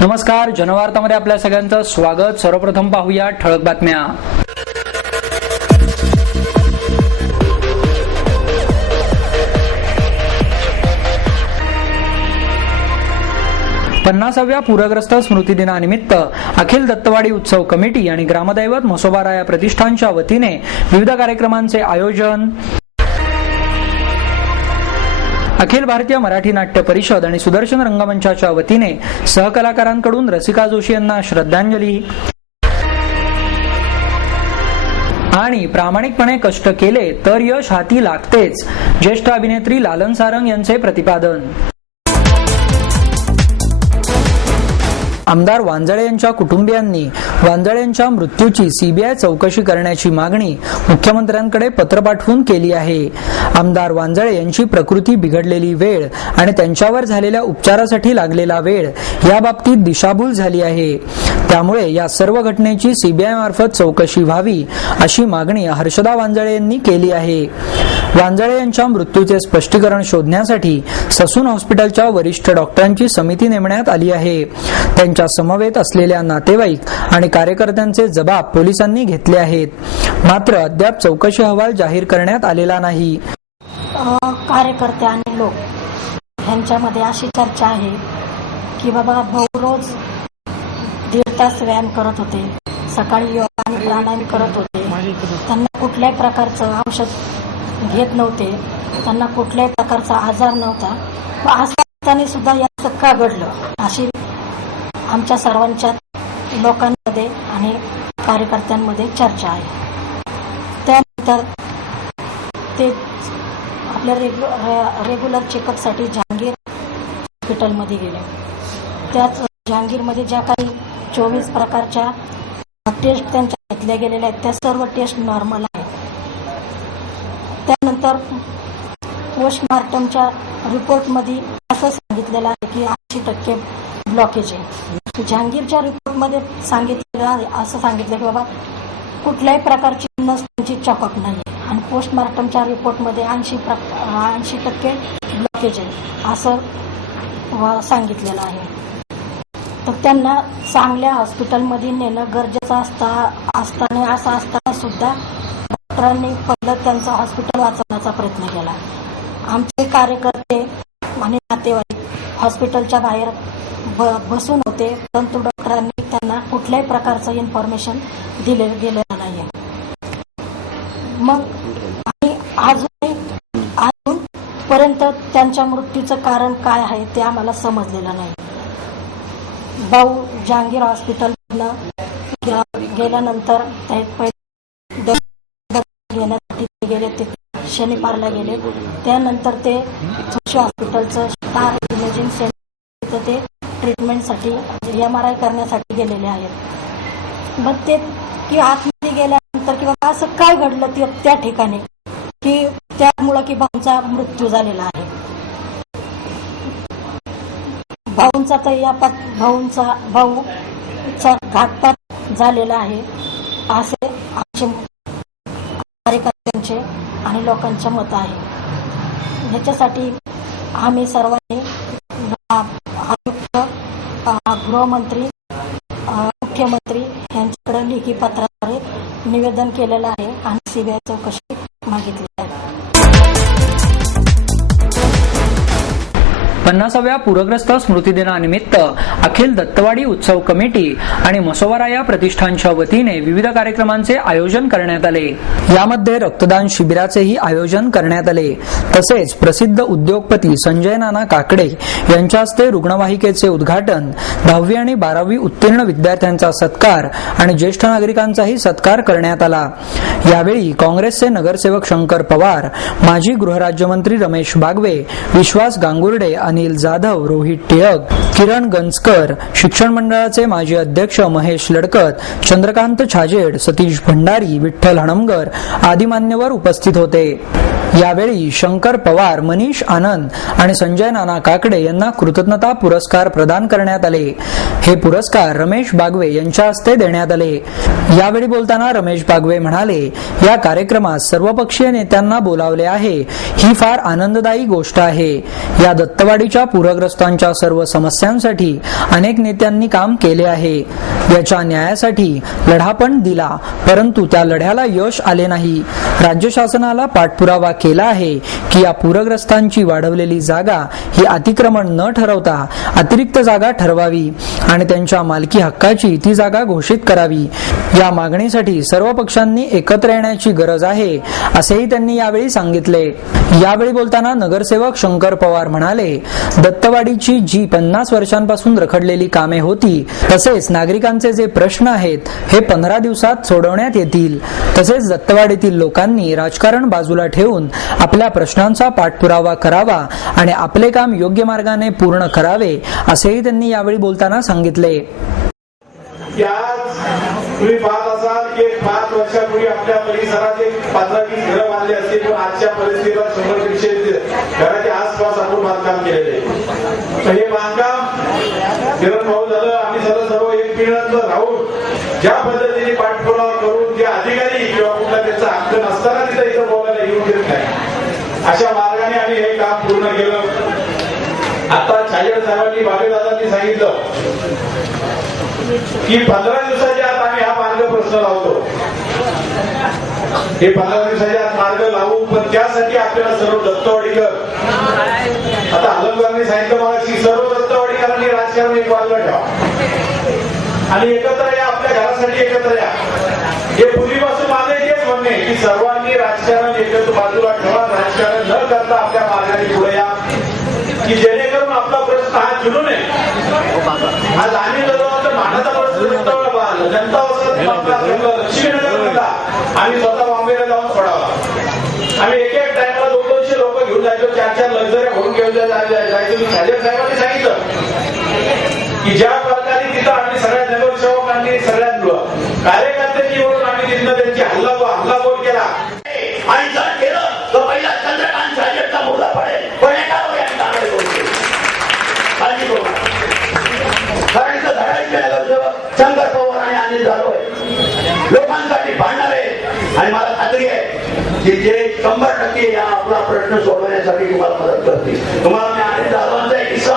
नमस्कार, जनवार्तामध्ये आपल्या सगळ्यांचं स्वागत। सर्वप्रथम पाहूया ठळक बातम्या। 50व्या पूरग्रस्त स्मृती दिनानिमित्त अखिल दत्तवाडी उत्सव कमिटी आणि ग्रामदैवत म्हसोबाराया प्रतिष्ठानच्या वतीने विविध कार्यक्रमांचे आयोजन। अखिल भारतीय मराठी नाट्य परिषद आणि सुदर्शन रंगमंचाच्या वतीने सहकलाकारांकडून रसिका जोशी यांना श्रद्धांजली। आणि प्रामाणिकपणे कष्ट केले तर यश हाती लागतेच, ज्येष्ठ अभिनेत्री लालन सारंग यांचे प्रतिपादन। आमदार वांजळे यांच्या कुटुंबियांनी वांजळे यांच्या मृत्यूची सीबीआय चौकशी करण्याची मागणी मुख्यमंत्र्यांकडे पत्र पाठवून केली आहे। आमदार वांजळे यांची प्रकृती बिघडलेली वेळ आणि त्यांच्यावर झालेल्या उपचारासाठी लागलेला वेळ याबाबतीत दिशाभूल झाली आहे, त्यामुळे या सर्व घटनेची सीबीआय मार्फत चौकशी व्हावी अशी मागणी हर्षदा वांजळे यांनी केली आहे। वांजळे यांच्या मृत्यूचे स्पष्टीकरण शोधण्यासाठी ससून हॉस्पिटलच्या वरिष्ठ डॉक्टरांची समिती नेमण्यात आली आहे। त्यांच्या समवेत असलेल्या नातेवाईक आणि कार्यकर्त्यांचे जबाब पोलिसांनी घेतले आहेत, मात्र अद्याप चौकशी अहवाल जाहीर करण्यात आलेला नाही। कार्यकर्ते आणि लोक यांच्यामध्ये अशी चर्चा आहे की बाबा भाऊ रोज 1.5 तास व्यायाम करत होते, सकाळी योगा आणि प्राणायाम करत होते, त्यांना कुठल्याही प्रकारचं औषध घेत नव्हते, त्यांना कुठल्याही प्रकारचा आजार नव्हता, असं असताना सुद्धा याचं का घडलं अशी आमच्या सर्वांच्या लोकांमध्ये आणि कार्यकर्त्यांमध्ये चर्चा आहे। त्यानंतर ते आपल्या रेग्युलर चेकअपसाठी जहांगीर हॉस्पिटलमध्ये गेले। त्याच जहांगीरमध्ये ज्या काही 24 प्रकारच्या टेस्ट त्यांच्या घेतल्या गेलेल्या आहेत त्या सर्व टेस्ट नॉर्मल आहेत। त्यानंतर पोस्टमार्टमच्या रिपोर्टमध्ये असं सांगितलेलं आहे की 80% ब्लॉकेज आहे। जहांगीरच्या रिपोर्टमध्ये असं सांगितलं की बाबा कुठल्याही प्रकारची नस त्यांची चपक नाही आणि पोस्टमार्टमच्या रिपोर्टमध्ये 80% ब्लॉकेज आहे असं सांगितलेलं आहे। तर त्यांना चांगल्या हॉस्पिटलमध्ये नेणं गरजेचं असताना असं असताना सुद्धा डॉक्टरांनी पहिलं त्यांचं हॉस्पिटल वाचवण्याचा प्रयत्न केला। आमचे कार्यकर्ते आणि नातेवाईक हॉस्पिटलच्या बाहेर बसून होते, परंतु डॉक्टरांनी त्यांना कुठल्याही प्रकारचं इन्फॉर्मेशन दिले गेलेलं नाही। मग आणि अजूनपर्यंत त्यांच्या मृत्यूचं कारण काय आहे ते आम्हाला समजलेलं नाही। भाऊ जहांगीर हॉस्पिटलमधनं गेल्यानंतर घेण्यासाठी गेले, ते शनिवारला गेले। त्यानंतर ते जोशी हॉस्पिटलचं स्टार इमेजिंग सेंटर ते ट्रीटमेंटसाठी MRI करण्यासाठी गेलेले आहेत। मग ते की आतमध्ये गेल्यानंतर किंवा असं काय घडलं त्या ठिकाणी की त्यामुळं की भाऊंचा मृत्यू झालेला आहे। भाऊंचा तर या भाऊचा घातपात झालेला आहे असे आमचे कार्यकर्त्यांचे आणि लोकांचे मत आहे। याच्यासाठी आम्ही सर्वांनी आयुक्त, गृहमंत्री, मुख्यमंत्री यांच्याकडे लेखी पत्राद्वारे निवेदन केलेलं आहे आणि सीबीआय चौकशी मागितली आहे। 50व्या पूरग्रस्त स्मृती दिनानिमित्त अखिल दत्तवाडी उत्सव कमिटी आणि म्हसोबाराया प्रतिष्ठानच्या वतीने विविध कार्यक्रमांचे आयोजन करण्यात आले। यामध्ये रक्तदान शिबिराचेही आयोजन करण्यात आले। तसेच प्रसिद्ध उद्योगपती संजय नाना काकडे यांच्या हस्ते रुग्णवाहिकेचे उद्घाटन, 10वी आणि 12वी उत्तीर्ण विद्यार्थ्यांचा सत्कार आणि ज्येष्ठ नागरिकांचाही सत्कार करण्यात आला। यावेळी काँग्रेसचे नगरसेवक शंकर पवार, माजी गृहराज्यमंत्री रमेश बागवे, विश्वास गांगुर्डे, अनिल जाधव, रोहित टिळक, किरण गंजकर, शिक्षण मंडळाचे माजी अध्यक्ष महेश लडकत, चंद्रकांत छाजेड, सतीश भंडारी, विठ्ठल हणमगर आदी मान्यवर उपस्थित होते। यावेळी शंकर पवार, मनीष आनंद आणि संजय नाना काकडे यांना कृतज्ञता पुरस्कार प्रदान करण्यात आले। हे पुरस्कार रमेश बागवे यांच्या हस्ते देण्यात आले। यावेळी बोलताना रमेश बागवे म्हणाले, या कार्यक्रमात सर्वपक्षीय नेत्यांना बोलावले आहे, ही फार आनंददायी गोष्ट आहे। या दत्तवाडी दत्तवाडीच्या पूरग्रस्तांच्या सर्व समस्यांसाठी अनेक नेत्यांनी काम केले आहे. याच्या न्यायासाठी लढा पण दिला, परंतु त्या लढ्याला यश आले नाही. राज्य शासनाला पाठपुरावा केला आहे की या पूरग्रस्तांची वाढवलेली जागा ही अतिक्रमण न ठरवता अतिरिक्त जागा ठरवावी आणि त्यांच्या मालकी हक्काची ती जागा घोषित करावी. या मागणीसाठी सर्व पक्षांनी एकत्र येण्याची गरज आहे, असेही त्यांनी यावेळी सांगितले. यावेळी बोलताना नगरसेवक शंकर पवार म्हणाले, दत्तवाडीची जी 50 वर्षांपासून रखडलेली कामे होती, तसेच नागरिकांचे जे प्रश्न आहेत हे 15 दिवसात सोडवण्यात येतील. तसेच दत्तवाडीतील लोकांनी राजकारण बाजूला ठेवून आपल्या प्रश्नांचा पाठपुरावा करावा आणि आपले काम योग्य मार्गाने पूर्ण करावे, असेही त्यांनी यावेळी बोलताना सांगितले. तुम्ही पाहत असाल की 5 वर्षापूर्वी आपल्या परिसरात 15-20 घरं बांधली असतील, पण आजच्या परिस्थितीला 100-150 घराच्या आसपास आपण बांधकाम केलेले. तर हे बांधकाम किरण भाऊ झालं, आम्ही सर्व एकमेकांचं राहून ज्या पद्धतीने पाठपुरावा करून जे अधिकारी किंवा कुठला त्यांचा हक्क नसताना तिथं इथं बोलायला येऊ देत नाही, अशा मार्गाने आम्ही हे काम पूर्ण केलं. आता छाजेड साहेबांनी, बागेदारांनी सांगितलं की 15 दिवसाच्या आत आम्ही हा मार्ग प्रश्न लावतो. हे 15 दिवसाच्या आत मार्ग लावू, पण त्यासाठी आपल्याला सर्व दत्तवाडीकर, आता अलंकारांनी सांगितलं मला की सर्व दत्तवाडीकरांनी राजकारण एक बाजूला ठेवा आणि एकत्र या, आपल्या घरासाठी एकत्र या. हे पूर्वीपासून माझं हेच म्हणणे की सर्वांनी राजकारण एकत्र बाजूला ठेवा, राजकारण न करता आपल्या मार्गाने पुढे या, की जेणेकरून आपला प्रश्न हा जुनू नये. आज आम्ही मानाचा प्रश्न जनता लक्ष्मीनगर आम्ही स्वतः बॉम्बेला जाऊन सोडावा. आम्ही एक टाइमला 200 लोक घेऊन जायचो, 4 लक्झऱ्या भरून घेऊन जायचो. छाजेड साहेबांनी सांगितलं की ज्या प्रकारे तिथं आम्ही सगळ्या नगरसेवकांनी, सगळ्या कार्यकर्त्यांनी म्हणून आम्ही तिथनं त्यांची हल्लाबोल केला आणि जर केलं तर पहिला चंद्रकांत छाजेडचा मुद्दा पडेल. पण एका कारण इथं धडाईचे नगरसेवक शंकर पवार आणि अनिल जाधव लोकांसाठी भांडणारे, आणि मला खात्री आहे की जे 100% या आपला प्रश्न सोडवण्यासाठी तुम्हाला मदत करतील. तुम्हाला मी अनिल जाधवांचा एक किस्सा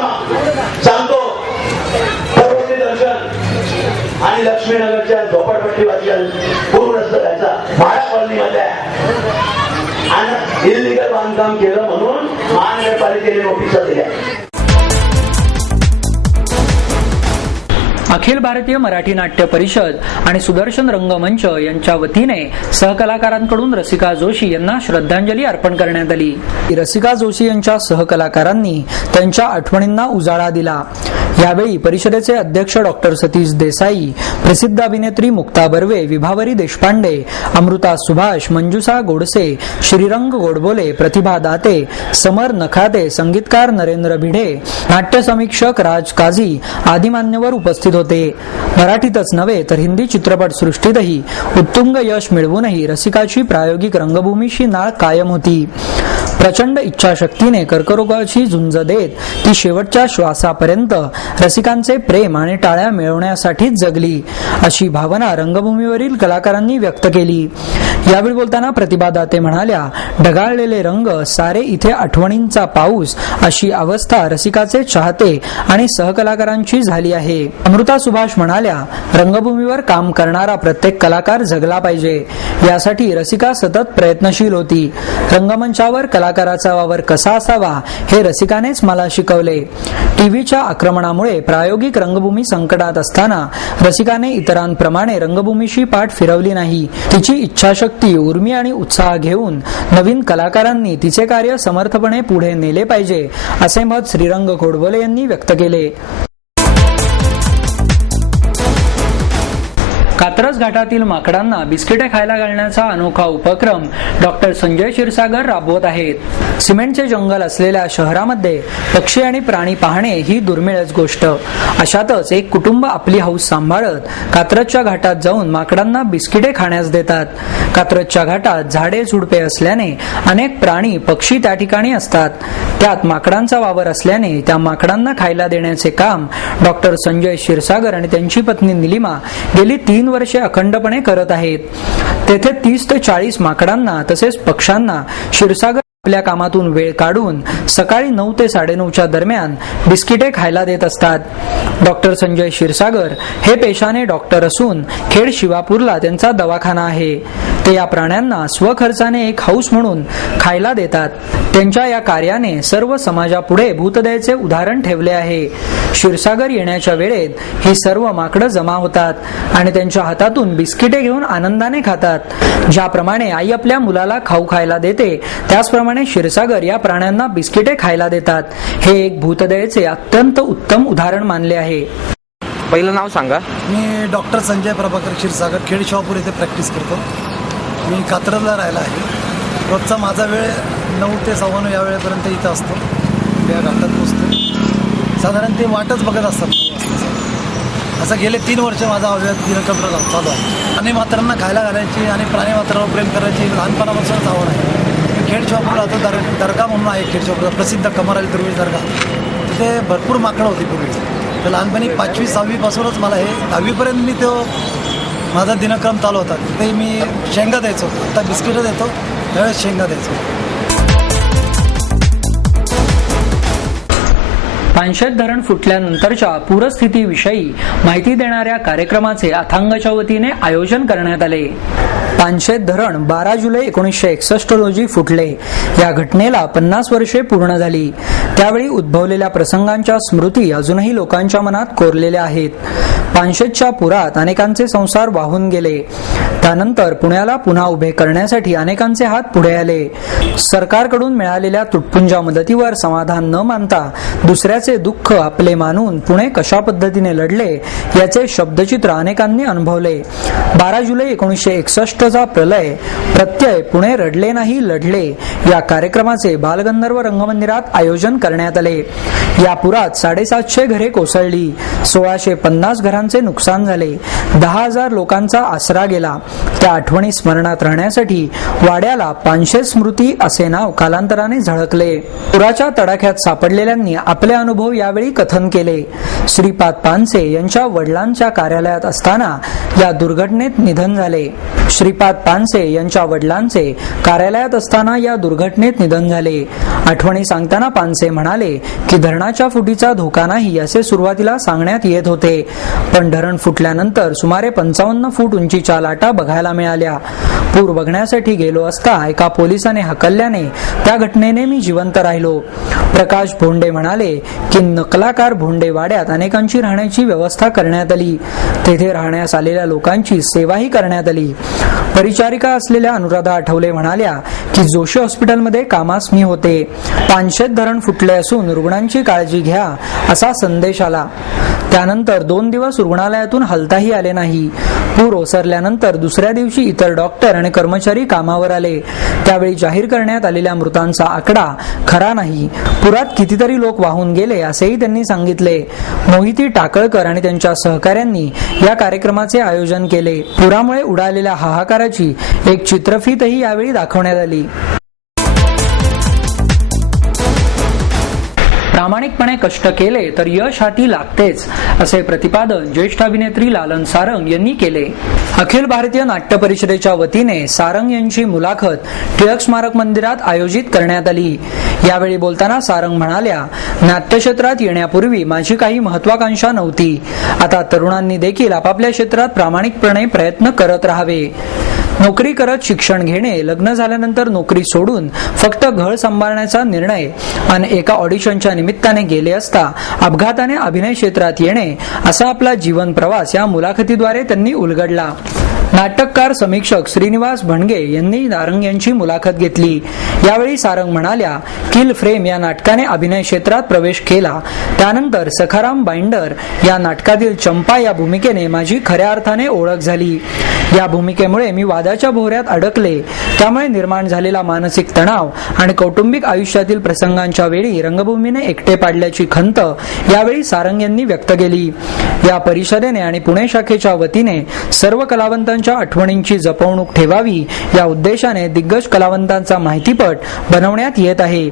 सांगतो. पर्वती दर्शन आणि लक्ष्मीनगरच्या झोपडपट्टीवरच्या पूरग्रस्त त्याचा भाडा कॉलनीमध्ये आणि इलिगल बांधकाम केलं म्हणून महानगरपालिकेने नोटिसा दिल्या. अखिल भारतीय मराठी नाट्य परिषद आणि सुदर्शन रंगमंच यांच्या वतीने सहकलाकारांकडून रसिका जोशी यांना श्रद्धांजली अर्पण करण्यात आली. रसिका जोशी यांच्या सहकलाकारांनी त्यांच्या आठवणींना उजाळा दिला. यावेळी परिषदेचे अध्यक्ष डॉक्टर सतीश देसाई, प्रसिद्ध अभिनेत्री मुक्ता बर्वे, विभावरी देशपांडे, अमृता सुभाष, मंजुषा गोडसे, श्रीरंग गोडबोले, प्रतिभा दाते, समर नखाते, संगीतकार नरेंद्र भिडे, नाट्य समीक्षक राज काझी आदी मान्यवर उपस्थित होते. मराठीतच नव्हे तर हिंदी चित्रपट सृष्टीतही उत्तुंग यश मिळवूनही रसिकाची प्रायोगिक रंगभूमीशी नाळ कायम होती. प्रचंड इच्छाशक्तीने कर्करोगाची झुंज देत ती शेवटच्या श्वासापर्यंत रसिकांचे प्रेम आणि टाळ्या मिळवण्यासाठीच जगली, अशी भावना रंगभूमीवरील कलाकारांनी व्यक्त केली. यावेळी बोलताना प्रतिभा दाते म्हणाल्या, ढगाळलेले रंग, सारे इथे आठवणींचा पाऊस, अशी अवस्था रसिकाचे चाहते आणि सहकलाकारांची झाली आहे. अमृता सुभाष म्हणाल्या, रंगभूमीवर काम करणारा प्रत्येक कलाकार जगला पाहिजे, यासाठी रसिका सतत प्रयत्नशील होती. रंगमंचावर कलाकाराचा वावर कसा असावा हे रसिकानेच मला शिकवले. टीव्हीच्या आक्रमणामुळे प्रायोगिक रंगभूमी संकटात असताना रसिकाने इतरांप्रमाणे रंगभूमीशी पाठ फिरवली नाही. तिची इच्छाशक्ती, उर्मी आणि उत्साह घेऊन नवीन कलाकारांनी तिचे कार्य समर्थपणे पुढे नेले पाहिजे, असे मत श्रीरंग गोडबोले यांनी व्यक्त केले. कात्रज घाटातील माकडांना बिस्किटे खायला घालण्याचा अनोखा उपक्रम डॉक्टर संजय क्षीरसागर राबवत आहेत. सिमेंटचे जंगल असलेल्या शहरामध्ये पक्षी आणि प्राणी पाहणे ही दुर्मिळच गोष्ट. अशातच एक कुटुंब आपली हौस सांभाळत कात्रजच्या घाटात जाऊन माकडांना बिस्किटे खाण्यास देतात. कात्रजच्या घाटात झाडे झुडपे असल्याने अनेक प्राणी पक्षी त्या ठिकाणी असतात. त्यात माकडांचा वावर असल्याने त्या माकडांना खायला देण्याचे काम डॉक्टर संजय क्षीरसागर आणि त्यांची पत्नी निलिमा गेली 3 वर्षे अखंडपणे करत आहेत. तेथे 30 ते 40 माकडांना तसेच पक्ष्यांना क्षीरसागर आपल्या कामातून वेळ काढून सकाळी 9 ते 9:30च्या दरम्यान बिस्किटे खायला देत असतात। डॉक्टर संजय क्षीरसागर हे पेशाने डॉक्टर असून खेड शिवापूरला त्यांचा दवाखाना आहे। ते या प्राण्यांना स्वखर्चाने एक हौस म्हणून खायला देतात। त्यांच्या या कार्याने सर्व समाजापुढे भूतदयेचे उदाहरण ठेवले आहे। क्षीरसागर येण्याच्या वेळेत ही सर्व माकडं जमा होतात आणि त्यांच्या हातातून बिस्किटे घेऊन आनंदाने खातात। ज्याप्रमाणे आई आपल्या मुलाला खाऊ खायला देते त्याचप्रमाणे क्षीरसागर या प्राण्यांना बिस्किटे खायला देतात। हे एक भूतदयेचे अत्यंत उत्तम उदाहरण मानले आहे। पहिलं नाव सांगा। मी डॉक्टर संजय प्रभाकर क्षीरसागर खेड शिवापूर येथे प्रॅक्टिस करतो। मी कात्रजला राहिला आहे। रोजचा माझा वेळ 9 ते 9:15 या वेळेपर्यंत इथं असतो। त्या घाटात पोचतो। साधारण ते वाटच बघत असतात 9 वाजता। असं गेले 3 वर्ष माझा अव्यक्त दिनक्रम चालू आहे। प्राणी मात्रांना खायला घालायची आणि प्राणी मात्रांवर प्रेम करायची लहानपणापासूनच आवड आहे। मी खेड शिवापूर राहतो। दर्गा म्हणून आहे खेड शिवापूरचा प्रसिद्ध कमर अली दुर्वेश दर्गा। तिथे भरपूर माकडं होती पूर्वी। तर लहानपणी 5वी 6वी पासूनच मला हे 10वीपर्यंत मी तो माझा दिनक्रम चालू होता। तिथे मी शेंगा द्यायचो। आता बिस्किटं देतो त्यावेळेस शेंगा द्यायचो। पानशेत धरण फुटल्यानंतरच्या पूरस्थितीविषयी माहिती देणाऱ्या कार्यक्रमाचे अथांगच्या वतीने आयोजन करण्यात आले। पानशेत धरण 12 जुलै 1961 रोजी फुटले। या घटनेला 50 वर्षे पूर्ण झाली। त्यावेळी उद्भवलेल्या प्रसंगांच्या स्मृती अजूनही लोकांच्या मनात कोरलेल्या आहेत। पानशेतच्या पुरात अनेकांचे संसार वाहून गेले। त्यानंतर पुण्याला पुन्हा उभे करण्यासाठी अनेकांचे हात पुढे आले। सरकारकडून मिळालेल्या तुटपुंजा मदतीवर समाधान न मानता दुसऱ्याचे दुःख आपले मानून पुणे कशा पद्धतीने लढले याचे शब्दचित्र अनेकांनी अनुभवले। 12 जुलै 1961 चा प्रलय प्रत्यय पुणे रडले नाही लढले या कार्यक्रमाचे बालगंधर्व रंगमंदिरात आयोजन करण्यात आले। या पुरात 750 घरे कोसळली। 1650 घरांचे नुकसान झाले। 10,000 लोकांचा आसरा गेला। त्या आठवणी स्मरणात राहण्यासाठी वाड्याला पानशेत स्मृती असे नाव कालांतराने झळकले। पुराच्या तडाख्यात सापडलेल्यांनी आपले अनुभव यावेळी कथन केले। श्रीपाद पानसे यांच्या वडिलांच्या कार्यालयात असताना या दुर्घटनेत निधन झाले। श्रीपाद पानसे यांच्या वडिलांचे कार्यालयात असताना या दुर्घटनेत निधन झाले। आठवणी सांगताना पानसे म्हणाले की धरणाच्या फुटीचा धोका नाही असे सुरुवातीला सांगण्यात येत होते, पण धरण फुटल्यानंतर सुमारे 55 फूट उंचीच्या लाटा बघायला मिळाल्या। पूर बघण्यासाठी गेलो असता एका पोलिसाने हकलल्याने त्या घटनेने मी जिवंत राहिलो। प्रकाश भोंडे म्हणाले की नकलाकार भोंडे वाड्यात अनेकांची राहण्याची व्यवस्था करण्यात आली। तेथे राहण्यास आलेल्या लोकांची सेवाही करण्यात आली। परिचारिका असलेल्या अनुराधा आठवले म्हणाल्या की जोशी हॉस्पिटलमध्ये कामास मी होते। पानशेत धरण फुटले असून रुग्णांची काळजी घ्या असा संदेश आला। त्यानंतर 2 दिवस रुग्णालयातून हलताही आले नाही। पूर ओसरल्यानंतर दुसऱ्या दिवशी इतर डॉक्टर आणि कर्मचारी कामावर आले। त्यावेळी जाहीर करण्यात आलेल्या मृतांचा आकडा खरा नाही। पुरात कितीतरी लोक वाहून गेले असेही त्यांनी सांगितले। मोहिती टाकळकर आणि त्यांच्या सहकाऱ्यांनी या कार्यक्रमाचे आयोजन केले। पुरामुळे उडालेल्या हाहाकाराची एक चित्रफीतही यावेळी दाखवण्यात आली। प्रामाणिकपणे कष्ट केले तर यश हाती लागतेच असे प्रतिपादन ज्येष्ठ अभिनेत्री लालन सारंग यांनी केले। अखिल भारतीय नाट्य परिषदेच्या वतीने सारंग यांची मुलाखत टिळक स्मारक मंदिरात आयोजित करण्यात आली। यावेळी बोलताना सारंग म्हणाल्या, नाट्यक्षेत्रात येण्यापूर्वी माझी काही महत्वाकांक्षा नव्हती। आता तरुणांनी देखील आपापल्या क्षेत्रात प्रामाणिकपणे प्रयत्न करत राहावे। नोकरी करत शिक्षण घेणे, लग्न झाल्यानंतर नोकरी सोडून फक्त घर सांभाळण्याचा निर्णय आणि एका ऑडिशनच्या निमित्ताने गेले असता अपघाताने अभिनय क्षेत्रात येणे असा आपला जीवन प्रवास या मुलाखतीद्वारे त्यांनी उलगडला। नाटककार समीक्षक श्रीनिवास भणगे यांनी सारंग यांची मुलाखत घेतली। यावेळी सारंग म्हणाल्या, किल फ्रेम या नाटकाने अभिनय क्षेत्रात प्रवेश केला। त्यानंतर सखाराम बाइंडर या नाटकातील चंपा या भूमिकेने माझी खऱ्या अर्थाने ओळख झाली। या भूमिकेमुळे मी वादाच्या भोवऱ्यात अडकले। त्यामुळे निर्माण झालेला मानसिक तणाव आणि कौटुंबिक आयुष्यातील प्रसंगांच्या वेळी रंगभूमीने एकटे पाडल्याची खंत यावेळी सारंग यांनी व्यक्त केली। या परिषदेने आणि पुणे शाखेच्या वतीने सर्व कलावंतांच्या आठवणींची जपवणूक ठेवावी या उद्देशाने दिग्गज कलावंतांचा माहितीपट बनवण्यात येत आहे।